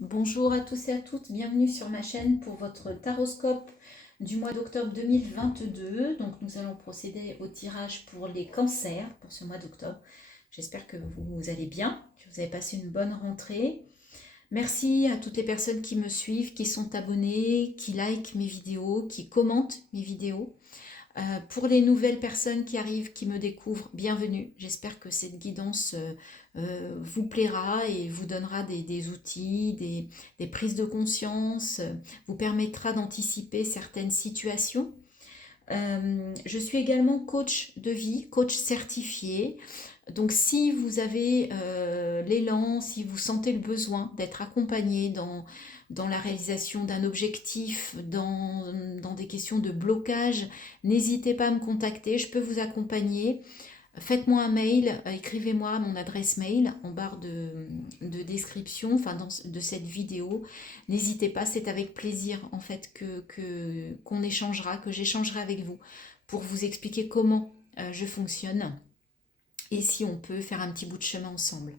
Bonjour à tous et à toutes, bienvenue sur ma chaîne pour votre taroscope du mois d'octobre 2022. Donc nous allons procéder au tirage pour les cancers pour ce mois d'octobre. J'espère que vous allez bien, que vous avez passé une bonne rentrée. Merci à toutes les personnes qui me suivent, qui sont abonnées, qui likent mes vidéos, qui commentent mes vidéos. Pour les nouvelles personnes qui arrivent, qui me découvrent, bienvenue. J'espère que cette guidance vous plaira et vous donnera des outils, des prises de conscience, vous permettra d'anticiper certaines situations. Je suis également coach de vie, coach certifié. Donc si vous avez l'élan, si vous sentez le besoin d'être accompagné dans la réalisation d'un objectif, dans des questions de blocage, n'hésitez pas à me contacter, je peux vous accompagner. Faites-moi un mail, écrivez-moi à mon adresse mail en barre de description, de cette vidéo. N'hésitez pas, c'est avec plaisir en fait qu'on échangera, que j'échangerai avec vous pour vous expliquer comment je fonctionne et si on peut faire un petit bout de chemin ensemble.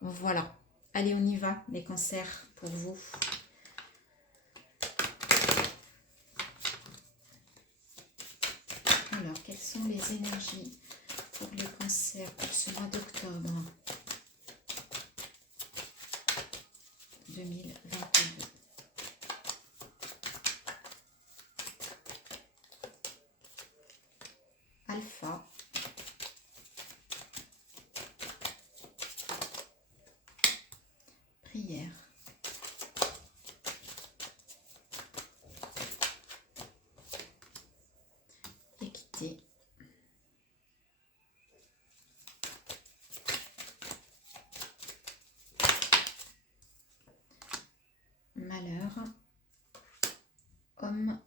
Voilà. Allez, on y va, les cancers pour vous. Alors, quelles sont les énergies pour le cancer pour ce mois d'octobre 2022? Alpha. Prière. Équité. Malheur. Homme.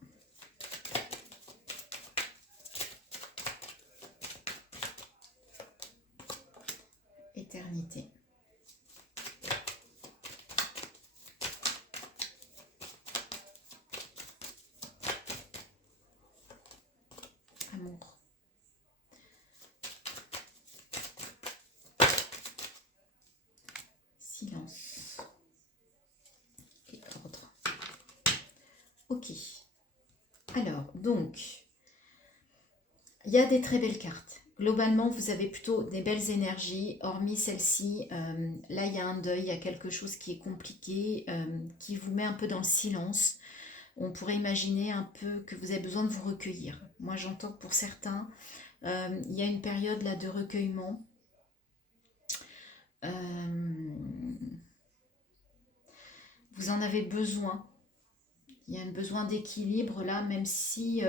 Éternité. Amour. Silence. Et ordre. Ok. Alors, donc, il y a des très belles cartes. Globalement, vous avez plutôt des belles énergies, hormis celle-ci. Là, il y a un deuil, il y a quelque chose qui est compliqué, qui vous met un peu dans le silence. On pourrait imaginer un peu que vous avez besoin de vous recueillir. Moi, j'entends que pour certains, il y a une période là de recueillement. Vous en avez besoin. Il y a un besoin d'équilibre là, même si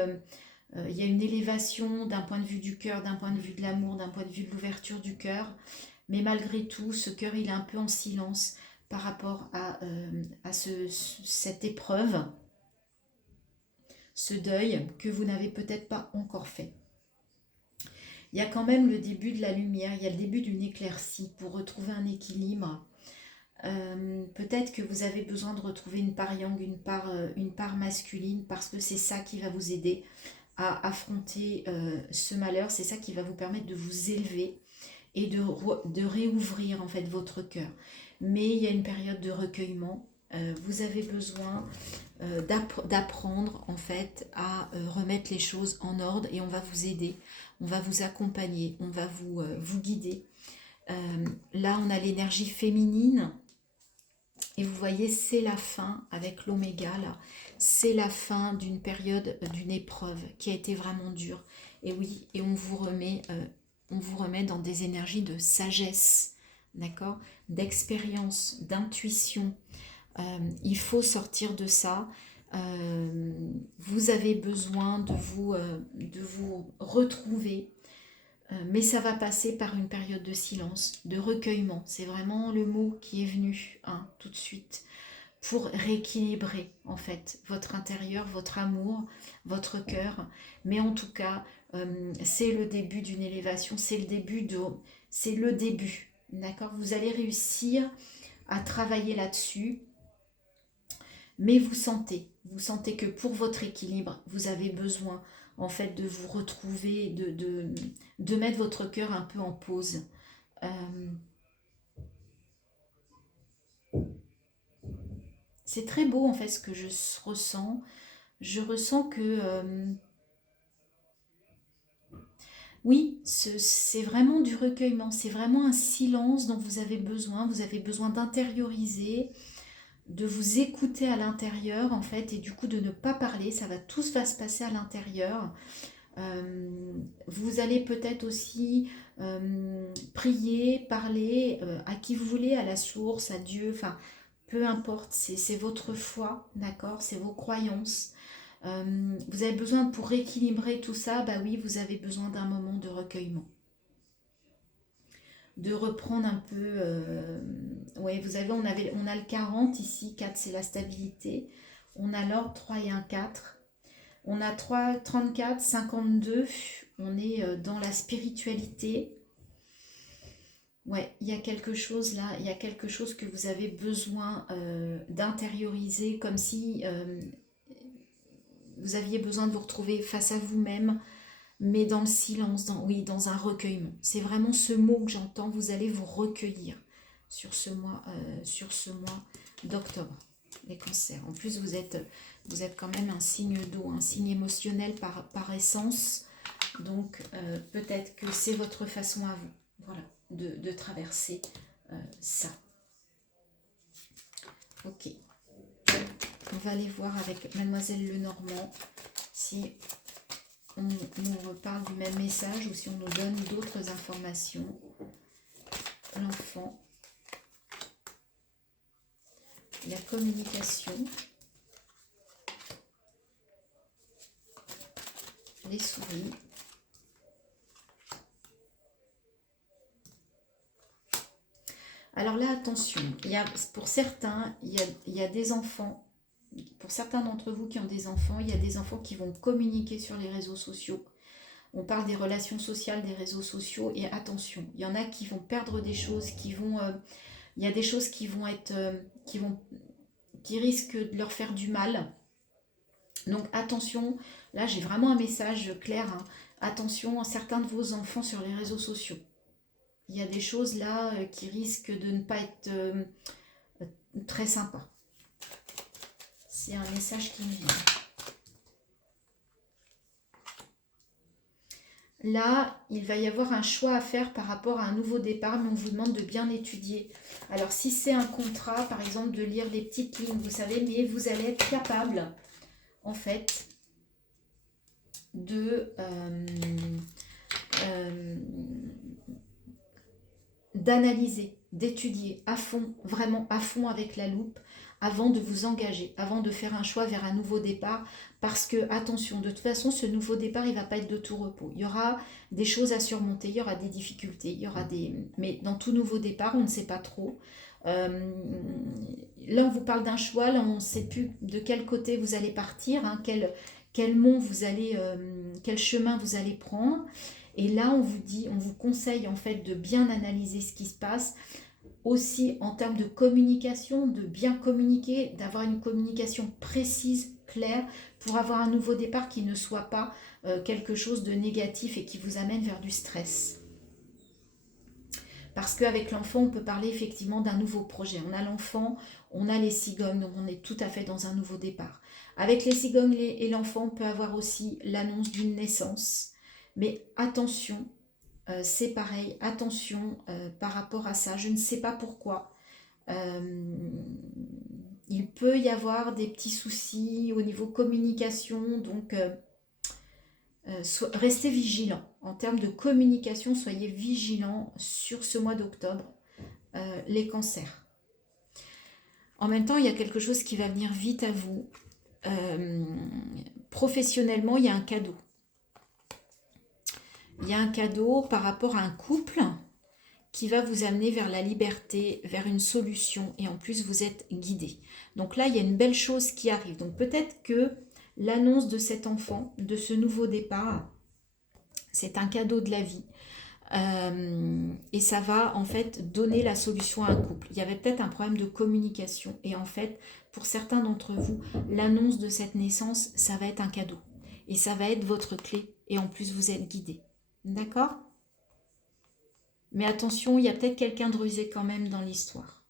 il y a une élévation d'un point de vue du cœur, d'un point de vue de l'amour, d'un point de vue de l'ouverture du cœur. Mais malgré tout, ce cœur, il est un peu en silence par rapport à cette épreuve, ce deuil que vous n'avez peut-être pas encore fait. Il y a quand même le début de la lumière, il y a le début d'une éclaircie pour retrouver un équilibre. Peut-être que vous avez besoin de retrouver une part yang, une part masculine, parce que c'est ça qui va vous aider à affronter ce malheur, c'est ça qui va vous permettre de vous élever et de réouvrir en fait votre cœur. Mais il y a une période de recueillement, vous avez besoin d'apprendre en fait à remettre les choses en ordre et on va vous aider, on va vous accompagner, on va vous guider. Là on a l'énergie féminine et vous voyez c'est la fin avec l'oméga là, c'est la fin d'une période, d'une épreuve qui a été vraiment dure. Et oui, et on vous remet dans des énergies de sagesse, d'accord, d'expérience, d'intuition. Il faut sortir de ça. Vous avez besoin de vous retrouver, mais ça va passer par une période de silence, de recueillement. C'est vraiment le mot qui est venu hein, tout de suite pour rééquilibrer en fait votre intérieur, votre amour, votre cœur. Mais en tout cas, c'est le début d'une élévation, c'est le début, d'accord. Vous allez réussir à travailler là-dessus. Mais vous sentez que pour votre équilibre, vous avez besoin en fait de vous retrouver, de mettre votre cœur un peu en pause. Euh, C'est très beau en fait ce que je ressens. Je ressens que oui, c'est vraiment du recueillement, c'est vraiment un silence dont vous avez besoin. Vous avez besoin d'intérioriser, de vous écouter à l'intérieur en fait, et du coup de ne pas parler. Ça va tout va se passer à l'intérieur. Vous allez peut-être aussi prier, parler à qui vous voulez, à la source, à Dieu, enfin peu importe, c'est votre foi, d'accord, c'est vos croyances. Vous avez besoin pour rééquilibrer tout ça, bah oui, vous avez besoin d'un moment de recueillement. De reprendre un peu, ouais, vous avez, on a le 40 ici, 4 c'est la stabilité, on a l'ordre 3 et un 4. On a 3, 34, 52, on est dans la spiritualité. Ouais, il y a quelque chose là, il y a quelque chose que vous avez besoin d'intérioriser, comme si vous aviez besoin de vous retrouver face à vous-même, mais dans le silence, oui, dans un recueillement. C'est vraiment ce mot que j'entends, vous allez vous recueillir sur ce mois d'octobre, les cancers. En plus, vous êtes quand même un signe d'eau, un signe émotionnel par essence, donc peut-être que c'est votre façon à vous, voilà, de traverser ça. Ok, on va aller voir avec Mademoiselle Lenormand si on nous reparle du même message ou si on nous donne d'autres informations. L'enfant, la communication, les souris. Alors là, attention, pour certains, il y a des enfants, pour certains d'entre vous qui ont des enfants, il y a des enfants qui vont communiquer sur les réseaux sociaux. On parle des relations sociales, des réseaux sociaux, et attention, il y en a qui vont perdre des choses, il y a des choses qui vont être, qui risquent de leur faire du mal. Donc attention, là j'ai vraiment un message clair, hein. Attention à certains de vos enfants sur les réseaux sociaux. Il y a des choses là qui risquent de ne pas être très sympas. C'est un message qui me vient. Là, il va y avoir un choix à faire par rapport à un nouveau départ, mais on vous demande de bien étudier. Alors, si c'est un contrat, par exemple, de lire les petites lignes, vous savez, mais vous allez être capable, en fait, d'analyser, d'étudier à fond, vraiment à fond avec la loupe, avant de vous engager, avant de faire un choix vers un nouveau départ, parce que, attention, de toute façon, ce nouveau départ, il ne va pas être de tout repos. Il y aura des choses à surmonter, il y aura des difficultés, il y aura des... Mais dans tout nouveau départ, on ne sait pas trop. Là, on vous parle d'un choix, là, on ne sait plus de quel côté vous allez partir, hein, quel mont vous allez, quel chemin vous allez prendre. Et là, on vous dit, on vous conseille en fait de bien analyser ce qui se passe, aussi en termes de communication, de bien communiquer, d'avoir une communication précise, claire, pour avoir un nouveau départ qui ne soit pas quelque chose de négatif et qui vous amène vers du stress. Parce qu'avec l'enfant, on peut parler effectivement d'un nouveau projet. On a l'enfant, on a les cigognes, donc on est tout à fait dans un nouveau départ. Avec les cigognes et l'enfant, on peut avoir aussi l'annonce d'une naissance. Mais attention, c'est pareil, attention par rapport à ça. Je ne sais pas pourquoi. Il peut y avoir des petits soucis au niveau communication, donc restez vigilants. En termes de communication, soyez vigilants sur ce mois d'octobre, les cancers. En même temps, il y a quelque chose qui va venir vite à vous. Professionnellement, il y a un cadeau. Il y a un cadeau par rapport à un couple qui va vous amener vers la liberté, vers une solution, et en plus vous êtes guidé. Donc là, il y a une belle chose qui arrive. Donc peut-être que l'annonce de cet enfant, de ce nouveau départ, c'est un cadeau de la vie. Et ça va en fait donner la solution à un couple. Il y avait peut-être un problème de communication, et en fait, pour certains d'entre vous, l'annonce de cette naissance, ça va être un cadeau. Et ça va être votre clé, et en plus vous êtes guidé. D'accord ? Mais attention, il y a peut-être quelqu'un de rusé quand même dans l'histoire.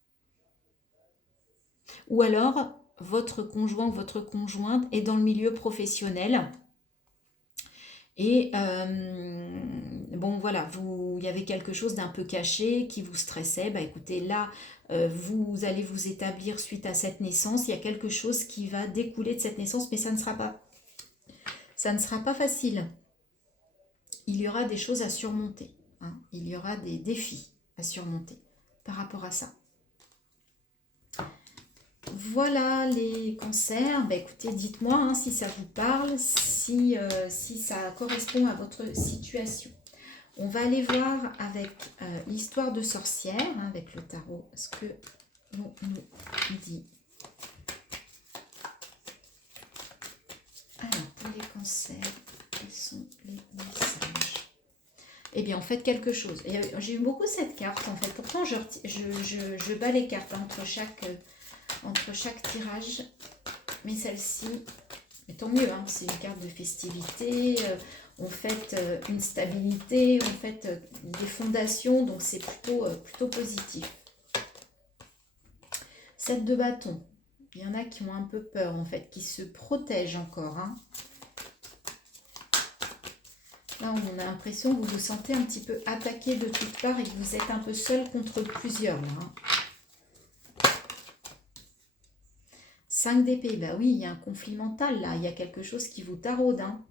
Ou alors, votre conjoint ou votre conjointe est dans le milieu professionnel. Et bon voilà, il y avait quelque chose d'un peu caché qui vous stressait. Bah écoutez, là, vous allez vous établir suite à cette naissance. Il y a quelque chose qui va découler de cette naissance, mais ça ne sera pas facile. Il y aura des choses à surmonter, hein. Il y aura des défis à surmonter par rapport à ça. Voilà les cancers. Bah, écoutez, dites-moi hein, si ça vous parle, si ça correspond à votre situation. On va aller voir avec l'histoire de sorcière, hein, avec le tarot, ce que l'on nous dit. Alors, pour les cancers, quels sont les messages? Eh bien, en fait, quelque chose. J'ai eu beaucoup cette carte, en fait. Pourtant, je bats les cartes hein, entre chaque tirage. Mais celle-ci, tant mieux, hein, c'est une carte de festivité. On fête une stabilité, on fête des fondations, donc c'est plutôt positif. 7 de bâton. Il y en a qui ont un peu peur, en fait, qui se protègent encore. Hein. Là, on a l'impression que vous vous sentez un petit peu attaqué de toutes parts et que vous êtes un peu seul contre plusieurs. Là, hein. 5 d'épée, bah oui, il y a un conflit mental là, il y a quelque chose qui vous taraude. Hein.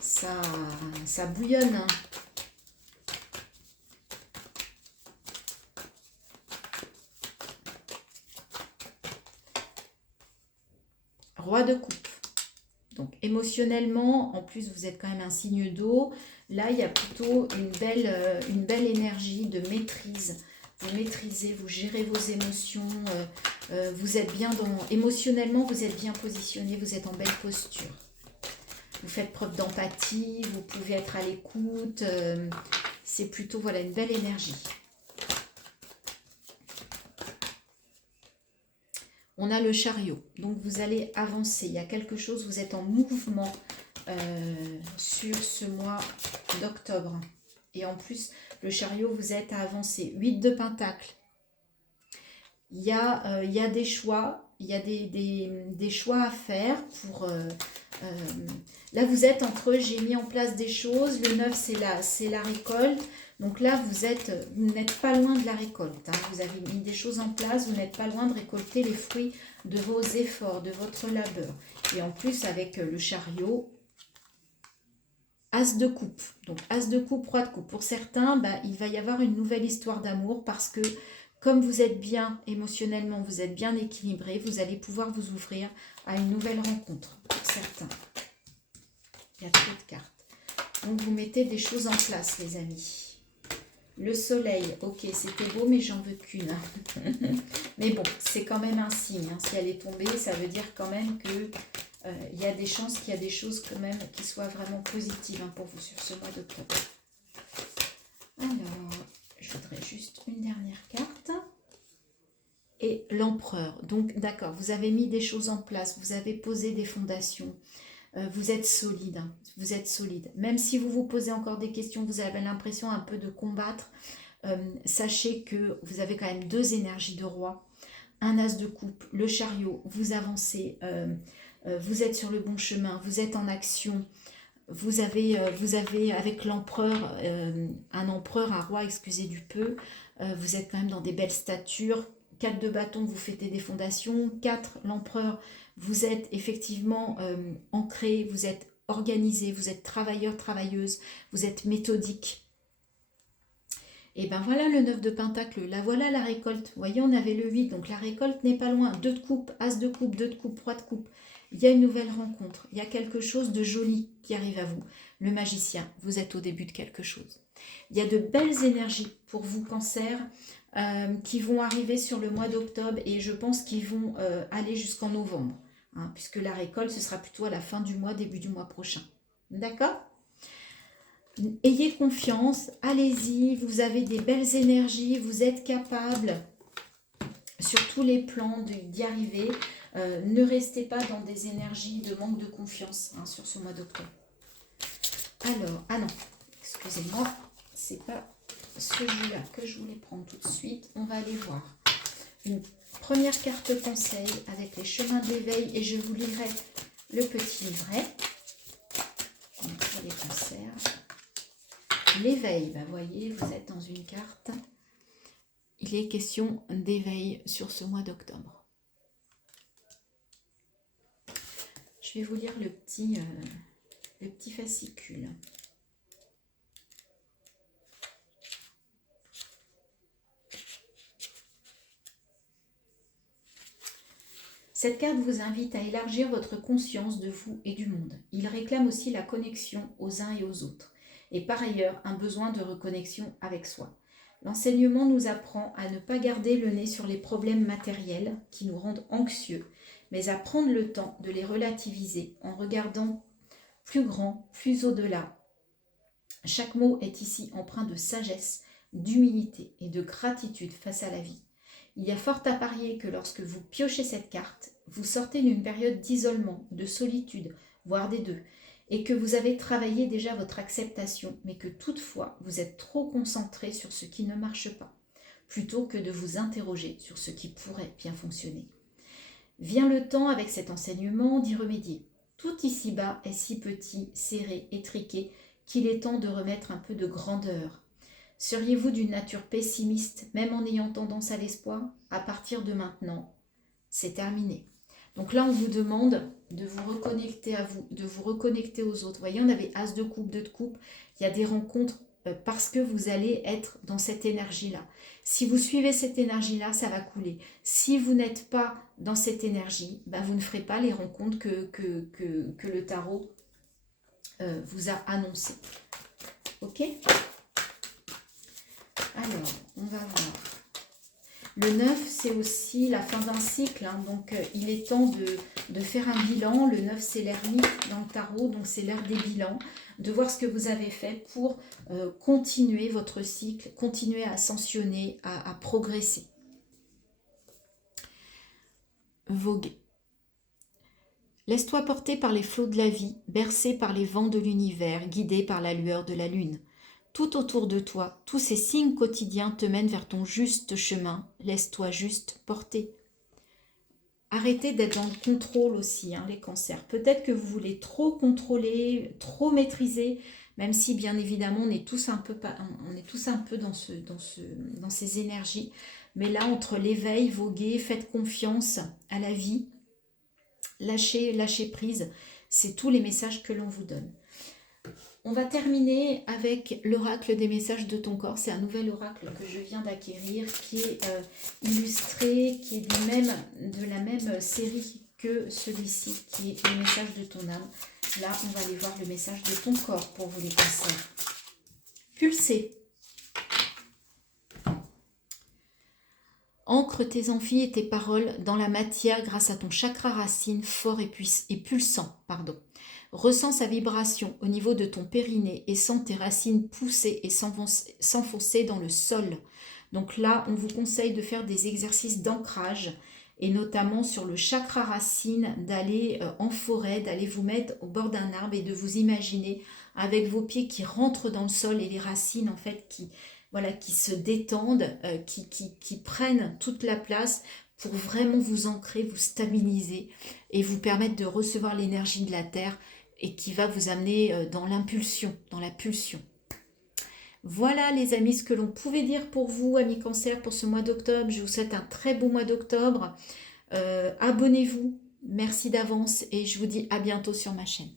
Ça bouillonne. Hein. Roi de coupe. Donc émotionnellement, en plus vous êtes quand même un signe d'eau. Là, il y a plutôt une belle énergie de maîtrise. Vous maîtrisez, vous gérez vos émotions. Vous êtes bien émotionnellement, vous êtes bien positionné, vous êtes en belle posture. Vous faites preuve d'empathie, vous pouvez être à l'écoute. C'est plutôt voilà, une belle énergie. On a le chariot, donc vous allez avancer. Il y a quelque chose, vous êtes en mouvement sur ce mois d'octobre. Et en plus, le chariot, vous êtes à avancer. 8 de pentacles. Il y a des choix, il y a des choix à faire pour... là, vous êtes entre, j'ai mis en place des choses. Le 9, c'est la récolte. Donc là, vous n'êtes pas loin de la récolte. Hein. Vous avez mis des choses en place, vous n'êtes pas loin de récolter les fruits de vos efforts, de votre labeur. Et en plus, avec le chariot, As de coupe. Donc As de coupe, Roi de coupe. Pour certains, bah, il va y avoir une nouvelle histoire d'amour parce que comme vous êtes bien émotionnellement, vous êtes bien équilibré, vous allez pouvoir vous ouvrir à une nouvelle rencontre. Pour certains. Il y a trop de cartes. Donc vous mettez des choses en place, les amis. Le soleil, ok, c'était beau, mais j'en veux qu'une. Mais bon, c'est quand même un signe. Hein. Si elle est tombée, ça veut dire quand même que il y a des chances qu'il y a des choses quand même qui soient vraiment positives hein, pour vous sur ce mois d'octobre. Alors, je voudrais juste une dernière carte. Et l'empereur. Donc, d'accord, vous avez mis des choses en place, vous avez posé des fondations. Vous êtes solide, hein, vous êtes solide. Même si vous vous posez encore des questions, vous avez l'impression un peu de combattre, sachez que vous avez quand même 2 énergies de roi, un as de coupe, le chariot, vous avancez, vous êtes sur le bon chemin, vous êtes en action, vous avez avec l'empereur, un roi, excusez du peu, vous êtes quand même dans des belles statures. 4 de bâton, vous fêtez des fondations. 4, l'empereur, vous êtes effectivement ancré, vous êtes organisé, vous êtes travailleur, travailleuse, vous êtes méthodique. Et ben voilà le 9 de pentacle, là voilà la récolte. Vous voyez, on avait le 8, donc la récolte n'est pas loin. 2 de coupe, As de coupe, 2 de coupe, Roi de coupe. Il y a une nouvelle rencontre, il y a quelque chose de joli qui arrive à vous. Le magicien, vous êtes au début de quelque chose. Il y a de belles énergies pour vous, Cancer, qui vont arriver sur le mois d'octobre et je pense qu'ils vont aller jusqu'en novembre. Hein, puisque la récolte, ce sera plutôt à la fin du mois, début du mois prochain. D'accord ? Ayez confiance, allez-y, vous avez des belles énergies, vous êtes capable sur tous les plans d'y arriver. Ne restez pas dans des énergies de manque de confiance hein, sur ce mois d'octobre. Alors, ah non, excusez-moi, c'est pas celui-là que je voulais prendre tout de suite. On va aller voir une première carte conseil avec les chemins de l'éveil et je vous lirai le petit livret. Donc, pour les cancers. L'éveil, vous voyez, vous êtes dans une carte. Il est question d'éveil sur ce mois d'octobre. Je vais vous lire le petit fascicule. Cette carte vous invite à élargir votre conscience de vous et du monde. Il réclame aussi la connexion aux uns et aux autres. Et par ailleurs, un besoin de reconnexion avec soi. L'enseignement nous apprend à ne pas garder le nez sur les problèmes matériels qui nous rendent anxieux, mais à prendre le temps de les relativiser en regardant plus grand, plus au-delà. Chaque mot est ici empreint de sagesse, d'humilité et de gratitude face à la vie. Il y a fort à parier que lorsque vous piochez cette carte, vous sortez d'une période d'isolement, de solitude, voire des deux, et que vous avez travaillé déjà votre acceptation, mais que toutefois vous êtes trop concentré sur ce qui ne marche pas, plutôt que de vous interroger sur ce qui pourrait bien fonctionner. Vient le temps avec cet enseignement d'y remédier. Tout ici-bas est si petit, serré, étriqué, qu'il est temps de remettre un peu de grandeur. Seriez-vous d'une nature pessimiste, même en ayant tendance à l'espoir? À partir de maintenant, c'est terminé. Donc là, on vous demande de vous reconnecter à vous, de vous reconnecter aux autres. Vous voyez, on avait As de coupe, 2 de coupe. Il y a des rencontres parce que vous allez être dans cette énergie-là. Si vous suivez cette énergie-là, ça va couler. Si vous n'êtes pas dans cette énergie, vous ne ferez pas les rencontres que le tarot vous a annoncées. Ok ? Alors, on va voir. Le 9, c'est aussi la fin d'un cycle, hein, donc il est temps de faire un bilan. Le 9, c'est l'ermite dans le tarot, donc c'est l'ère des bilans, de voir ce que vous avez fait pour continuer votre cycle, continuer à ascensionner, à progresser. Voguer. Laisse-toi porter par les flots de la vie, bercé par les vents de l'univers, guidé par la lueur de la lune. Tout autour de toi, tous ces signes quotidiens te mènent vers ton juste chemin. Laisse-toi juste porter. Arrêtez d'être dans le contrôle aussi, hein, les cancers. Peut-être que vous voulez trop contrôler, trop maîtriser, même si bien évidemment on est tous un peu dans ces énergies. Mais là, entre l'éveil, voguer, faites confiance à la vie, lâchez prise, c'est tous les messages que l'on vous donne. On va terminer avec l'oracle des messages de ton corps. C'est un nouvel oracle que je viens d'acquérir qui est illustré, qui est de la même série que celui-ci, qui est le message de ton âme. Là, on va aller voir le message de ton corps pour vous les cancers. Pulser. Ancre tes envies et tes paroles dans la matière grâce à ton chakra racine fort et pulsant. Ressens sa vibration au niveau de ton périnée et sens tes racines pousser et s'enfoncer dans le sol. Donc là, on vous conseille de faire des exercices d'ancrage et notamment sur le chakra racine, d'aller en forêt, d'aller vous mettre au bord d'un arbre et de vous imaginer avec vos pieds qui rentrent dans le sol et les racines en fait qui se détendent, qui prennent toute la place pour vraiment vous ancrer, vous stabiliser et vous permettre de recevoir l'énergie de la terre et qui va vous amener dans l'impulsion, dans la pulsion. Voilà les amis, ce que l'on pouvait dire pour vous, amis cancer, pour ce mois d'octobre. Je vous souhaite un très beau mois d'octobre. Abonnez-vous, merci d'avance et je vous dis à bientôt sur ma chaîne.